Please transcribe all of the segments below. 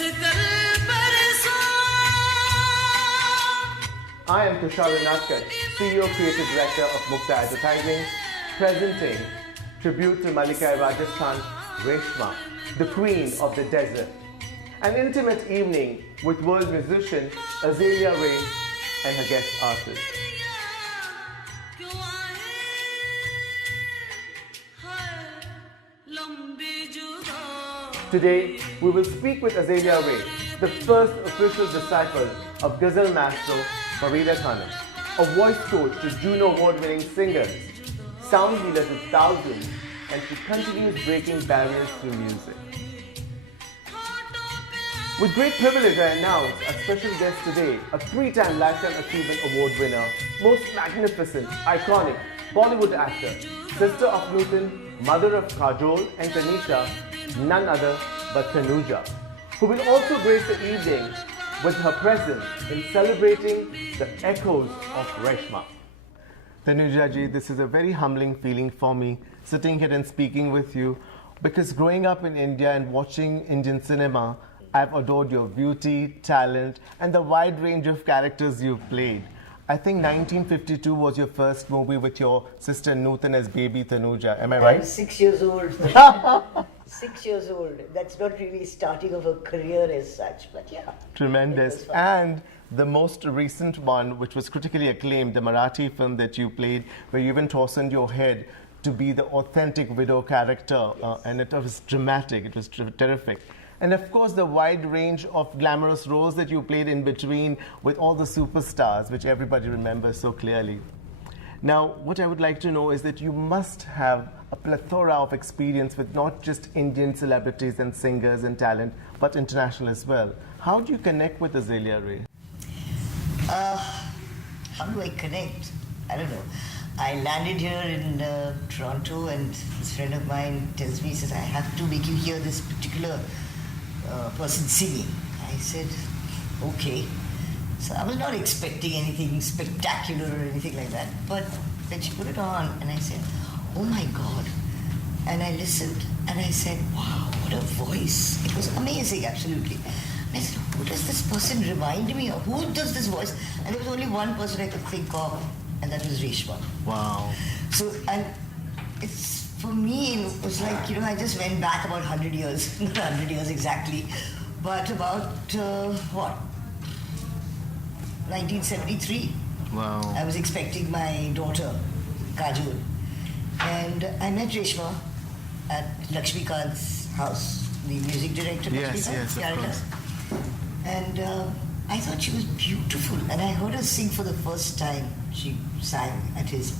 I am Tushar Unadkat, CEO Creative Director of MUKTA Advertising, presenting tribute to Malika-e-Rejistan, Reshma, the Queen of the Desert. An intimate evening with World Musician Azalea Ray and her guest artist. Today, we will speak with Azalea Ray, the first official disciple of Ghazal maestro Farida Khanum, a voice coach to Juno Award-winning singers, sound healer to thousands, and she continues breaking barriers through music. With great privilege, I announce our special guest today, a 3-time Lifetime Achievement Award winner, most magnificent, iconic Bollywood actor, sister of Nutan, mother of Kajol and Tanisha, none other but Tanuja, who will also grace the evening with her presence in celebrating the echoes of Reshma. Tanuja ji, this is a very humbling feeling for me, sitting here and speaking with you, because growing up in India and watching Indian cinema, I've adored your beauty, talent, and the wide range of characters you've played. I think 1952 was your first movie with your sister Nutan as baby Tanuja. Am I right? I'm 6 years old. 6 years old. That's not really starting of a career as such, but yeah. Tremendous. And the most recent one, which was critically acclaimed, the Marathi film that you played, where you even tossed your head to be the authentic widow character, and it was dramatic. It was terrific. And of course, the wide range of glamorous roles that you played in between with all the superstars, which everybody remembers so clearly. Now, what I would like to know is that you must have a plethora of experience with not just Indian celebrities and singers and talent, but international as well. How do you connect with Azalea Ray? How do I connect? I don't know. I landed here in Toronto, and this friend of mine tells me, he says, I have to make you hear this particular person singing. I said, okay. So I was not expecting anything spectacular or anything like that, but then she put it on and I said, oh my God. And I listened and I said, wow, what a voice. It was amazing, absolutely. And I said, who does this person remind me of? Who does this voice? And there was only one person I could think of, and that was Reshma. Wow. So, and it's, for me, it was like, I just went back about 100 years, not 100 years exactly, but about, 1973. Wow. I was expecting my daughter, Kajol, and I met Reshma at Lakshmikant's house, the music director. Yes, of course. And I thought she was beautiful, and I heard her sing for the first time. She sang at his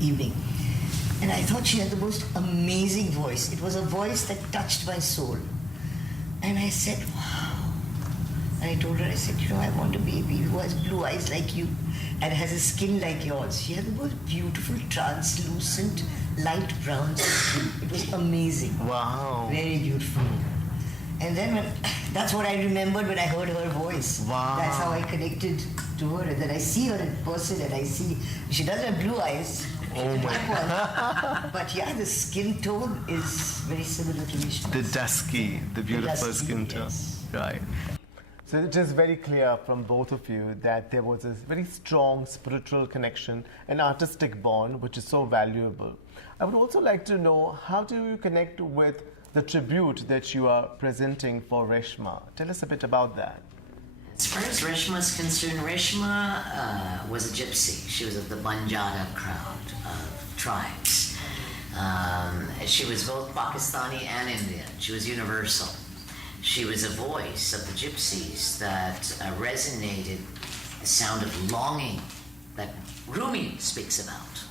evening. And I thought she had the most amazing voice. It was a voice that touched my soul. And I said, wow. And I told her, I said, I want a baby who has blue eyes like you and has a skin like yours. She had the most beautiful, translucent, light brown skin. It was amazing. Wow. Very beautiful. And then that's what I remembered when I heard her voice. Wow. That's how I connected to her. And then I see her in person and I see, she doesn't have blue eyes. Oh my God. But yeah, the skin tone is very similar to Reshma. The dusky, the beautiful skin tone. Yes. Right. So it is very clear from both of you that there was a very strong spiritual connection, an artistic bond, which is so valuable. I would also like to know, how do you connect with the tribute that you are presenting for Reshma? Tell us a bit about that. As far as Reshma is concerned, Reshma was a gypsy. She was of the Banjara crowd of tribes. She was both Pakistani and Indian. She was universal. She was a voice of the gypsies that resonated the sound of longing that Rumi speaks about,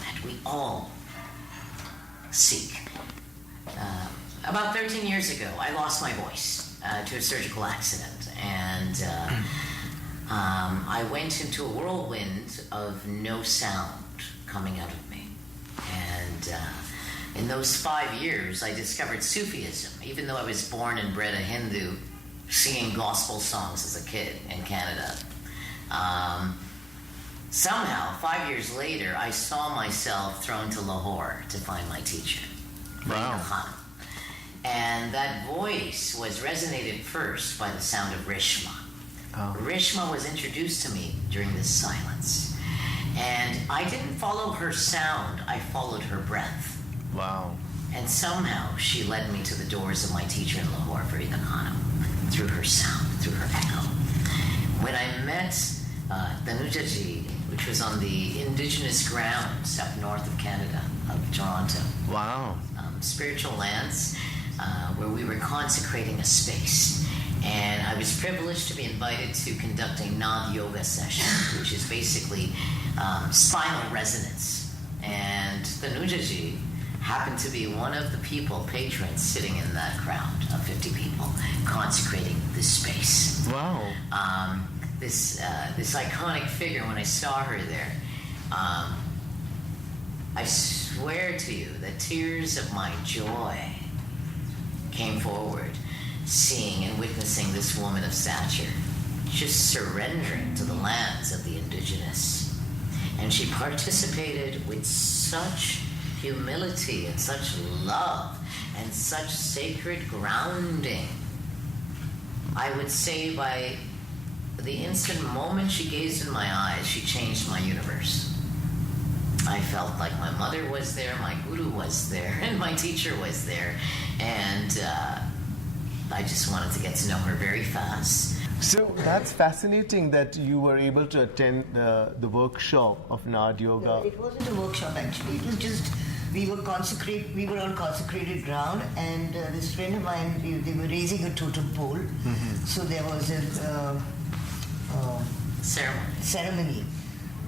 that we all seek. About 13 years ago, I lost my voice to a surgical accident, and I went into a whirlwind of no sound coming out of me. And in those 5 years, I discovered Sufism, even though I was born and bred a Hindu, singing gospel songs as a kid in Canada. Somehow, 5 years later, I saw myself thrown to Lahore to find my teacher, Wow. Khan. And that voice was resonated first by the sound of Reshma. Oh. Reshma was introduced to me during this silence. And I didn't follow her sound, I followed her breath. Wow. And somehow she led me to the doors of my teacher in Lahore, Farida Khanum, through her sound, through her echo. When I met Tanuja ji, which was on the indigenous grounds up north of Canada, of Toronto, Wow. spiritual lands, where we were consecrating a space. And I was privileged to be invited to conduct a Nad Yoga session, which is basically spinal resonance. And Tanuja ji happened to be one of the people, patrons, sitting in that crowd of 50 people, consecrating this space. Wow. This iconic figure, when I saw her there, I swear to you that tears of my joy came forward, seeing and witnessing this woman of stature just surrendering to the lands of the indigenous. And she participated with such humility and such love and such sacred grounding. I would say by the instant moment she gazed in my eyes, she changed my universe. I felt like my mother was there, my guru was there, and my teacher was there. And I just wanted to get to know her very fast. So that's fascinating that you were able to attend the workshop of Nad Yoga. No, it wasn't a workshop actually. It was just we were on consecrated ground, and this friend of mine, they were raising a totem pole. Mm-hmm. So there was a ceremony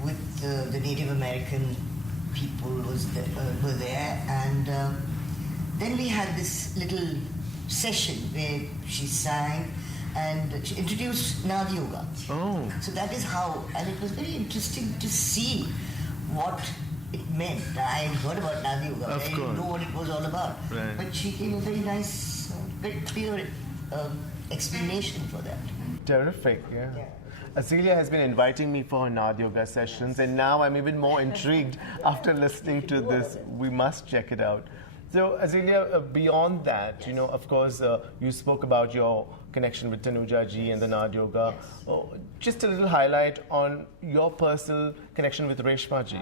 with the Native American people were there, and then we had this little session where she sang and she introduced Nad Yoga. Oh. So that is how, and it was very interesting to see what it meant. I had heard about Nad Yoga, Of I didn't course. know what it was all about. Right. But she gave a very nice, very clear explanation for that. Terrific, yeah. Yeah. Azalea has been inviting me for her Nad Yoga sessions, and now I'm even more intrigued after listening to this. We must check it out. So, Azalea, beyond that, you know, of course, you spoke about your connection with Tanuja ji and the Nad Yoga. Oh, just a little highlight on your personal connection with Reshma ji.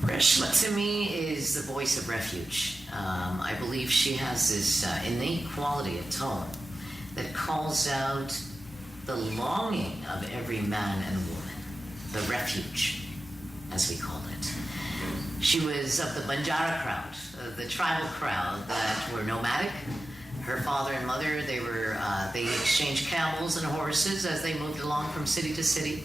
Reshma, to me, is the voice of refuge. I believe she has this innate quality of tone that calls out the longing of every man and woman, the refuge, as we call it. She was of the Banjara crowd, the tribal crowd that were nomadic. Her father and mother, they exchanged camels and horses as they moved along from city to city.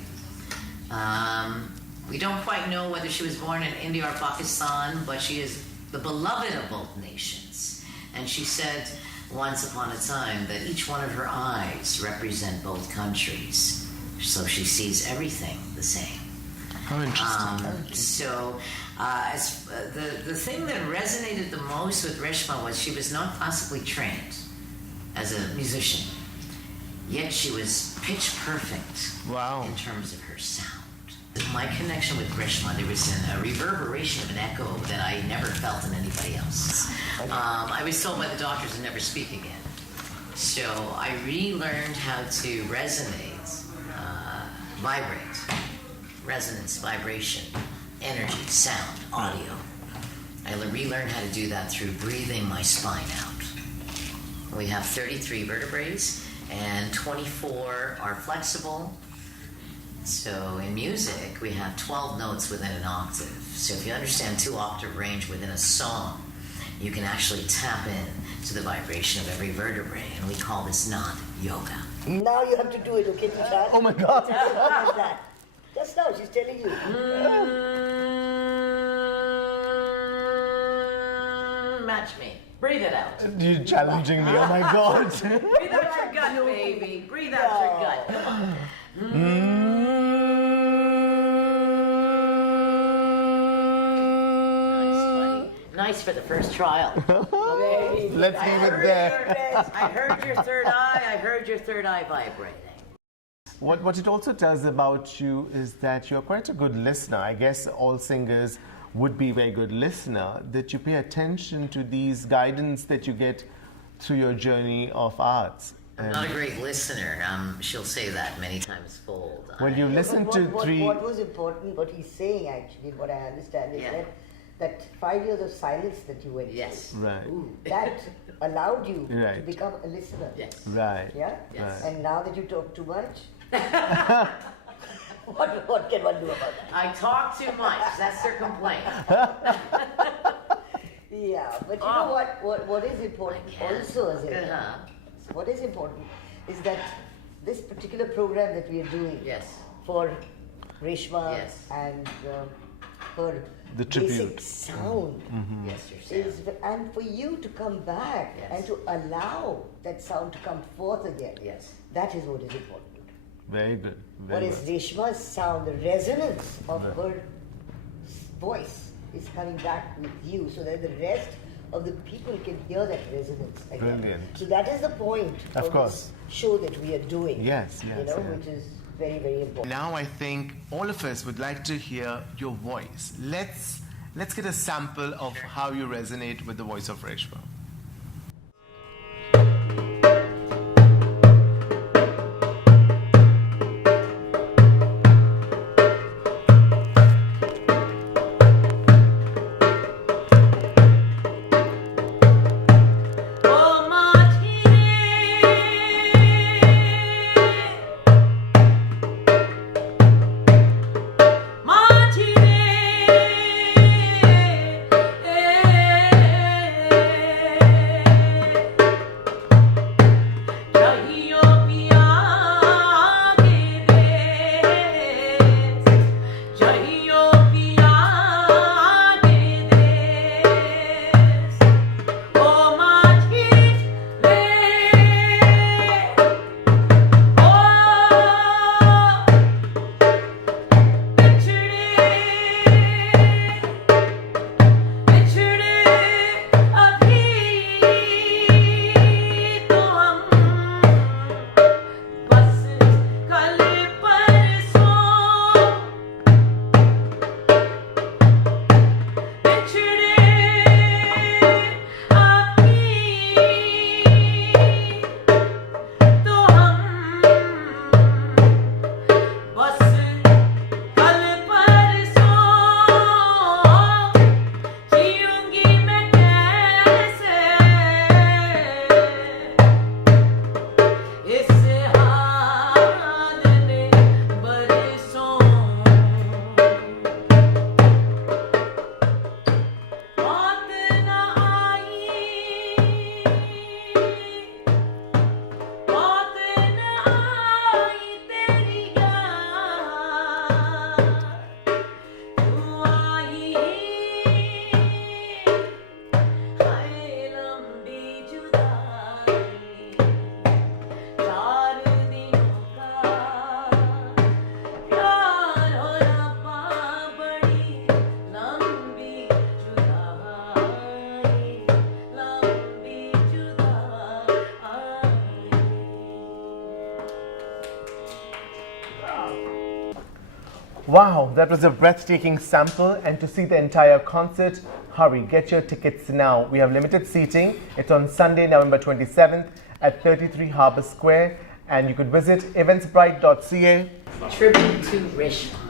We don't quite know whether she was born in India or Pakistan, but she is the beloved of both nations. And she said once upon a time that each one of her eyes represent both countries. So she sees everything the same. How interesting. The thing that resonated the most with Reshma was she was not classically trained as a musician, yet she was pitch perfect Wow. in terms of her sound. My connection with Reshma, there was a reverberation of an echo that I never felt in anybody else. I was told by the doctors to never speak again. So I relearned how to resonate, vibrate, resonance, vibration, energy, sound, audio. I relearned how to do that through breathing my spine out. We have 33 vertebrae and 24 are flexible. So in music, we have 12 notes within an octave. So if you understand 2-octave range within a song, you can actually tap in to the vibration of every vertebrae, and we call this Nad Yoga. Now you have to do it, okay, Tushar? Oh my God. Like that. Just now, she's telling you. Match me. Breathe it out. You're challenging me. Oh my God. Breathe out your gut, baby. Breathe out your gut. Come on. Nice for the first trial. Okay. Let's leave it there. I heard your third eye. I heard your third eye vibrating. What it also tells about you is that you're quite a good listener. I guess all singers would-be very good listener, that you pay attention to these guidance that you get through your journey of arts. I'm not a great listener. She'll say that many times fold. When you listen to what was important, what he's saying actually, what I understand is that 5 years of silence that you went Yes. Right. through, that allowed you Right. to become a listener. Yes. Right. Yeah? Yes. And now that you talk too much, what can one do about that? I talk too much. That's their complaint. Yeah, but you know what is important also, Good, huh? what is important is that this particular program that we are doing Yes. for Reshma Yes. and her The basic tribute. sound Yes, you're is, and for you to come back Yes. and to allow that sound to come forth again, Yes. that is what is important. Very good. What Very is good. Reshma's sound, the resonance of her voice is coming back with you so that the rest of the people can hear that resonance again. Brilliant. So that is the point Of of course. this show that we are doing. Yes, You yes, know, yes. which is very, very important. Now I think all of us would like to hear your voice. Let's get a sample of how you resonate with the voice of Reshma. Wow, that was a breathtaking sample, and to see the entire concert, hurry, get your tickets now. We have limited seating. It's on Sunday, November 27th at 33 Harbour Square, and you could visit eventsbrite.ca. Tribute to Reshma.